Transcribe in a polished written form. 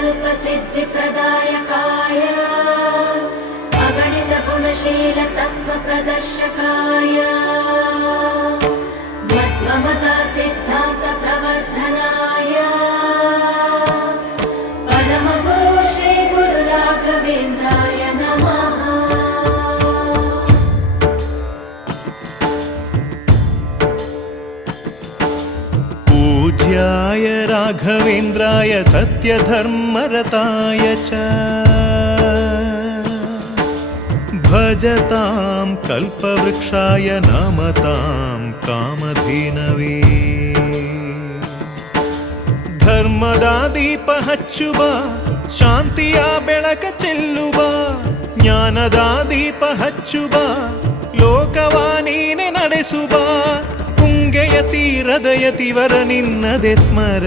कल्पसिद्धिप्रदायकाय अगणितगुणशीलतत्त्वप्रदर्शकाय मध्वमता सिद्धान्तप्रवर्धनाय परमगुरु श्रीगुरुराघवेन्द्राय नमः। पूज्याय राघवेन्द्राय सत्यधर्मरताय च भजतां कल्पवृक्षाय नमतां कामधेनवे। ಧರ್ಮದ ದೀಪ ಹಚ್ಚುವ ಶಾಂತಿಯ ಬೆಳಕ ಚೆಲ್ಲುವ ಜ್ಞಾನದ ದೀಪ ಹಚ್ಚುವ ಲೋಕವ ನೀನೆ ನಡೆಸುವ ಪುಂಗೆಯ ತೀರದ ಯತಿವರ ನಿನ್ನದೆ ಸ್ಮರ